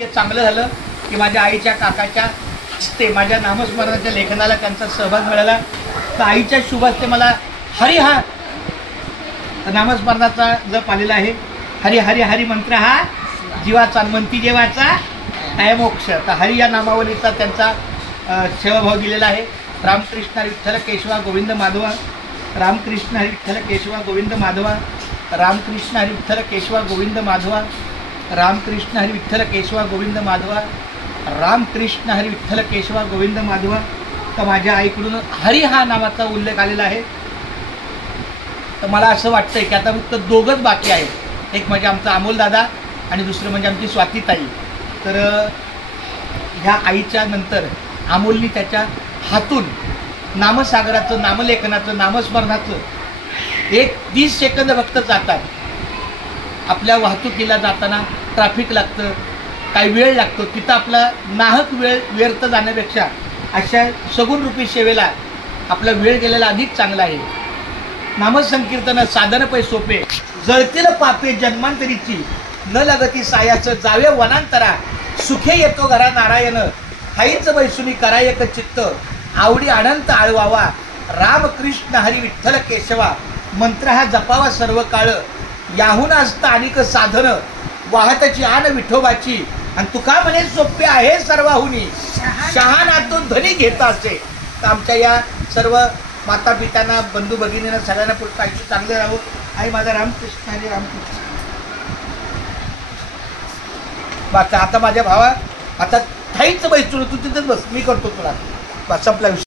हे चांगलं झालं की माझ्या आईच्या काकाच्या हस्ते माझ्या नामस्मरणाच्या लेखनाला त्यांचा सहभाग मिळाला। तर आईच्या शुभ हस्ते मला हरी हा नामस्मरणाचा जप आलेला आहे। हरी हरी हरी मंत्र हा जीवाचा म्हणती देवाचा आहे मोक्ष। तर हरी या नामावलीचा त्यांचा सेवाभाव दिलेला आहे। रामकृष्ण हरी विठ्ठल केशवा गोविंद माधवा, रामकृष्ण हरी विठ्ठल केशवा गोविंद माधवा, रामकृष्ण हरी विठ्ठल केशवा गोविंद माधवा, रामकृष्ण हरी विठ्ठल केशवा गोविंद माधवा, रामकृष्ण हरी विठ्ठल केशवा गोविंद माधवा। तर माझ्या आईकडून हरी हा नावाचा उल्लेख आलेला आहे। तर मला असं वाटतंय की आता फक्त दोघंच बाकी आहेत, एक म्हणजे आमचा अमोल दादा आणि दुसरं म्हणजे आमची स्वाती ताई। तर ह्या आईच्या नंतर अमोलनी त्याच्या हातून नामसागराचं, नामलेखनाचं, नामस्मरणाचं एक 20 सेकंद फक्त जातात। आपल्या वाहतुकीला जाताना ट्रॅफिक लागतं, काही वेळ लागतो, तिथं आपला नाहक वेळ व्यर्थ जाण्यापेक्षा अशा सगुणरूपी सेवेला आपला वेळ गेलेला अधिक चांगला आहे। नामसंकीर्तन साधन पै सोपे, जळतील पापे जन्मांतरीची, न लगती सायाचं जावे वनांतरा, सुखे येतो घरा नारायण, हाईच बैसुनी करा एक चित्त, आवडी अनंत आळवावा, रामकृष्ण हरी विठ्ठल केशवा मंत्र हा जपावा सर्व काळ, याहून असतं अनेक साधन, वाहतची आन विठोबाची, आणि तुका म्हणे सोपे आहे सर्वाहुनी, शहाणातून धनी घेत असे। तर आमच्या या सर्व माता पित्यांना, बंधू भगिनींना सगळ्यांना पुढचं आयुष्य चांगलं राहावं। आई माझा रामकृष्ण हरी रामकृष्ण। आता माझ्या भावा आता थाईच बैसून तू तिथेच बस, मी करतो तुला, बस संपला विषय।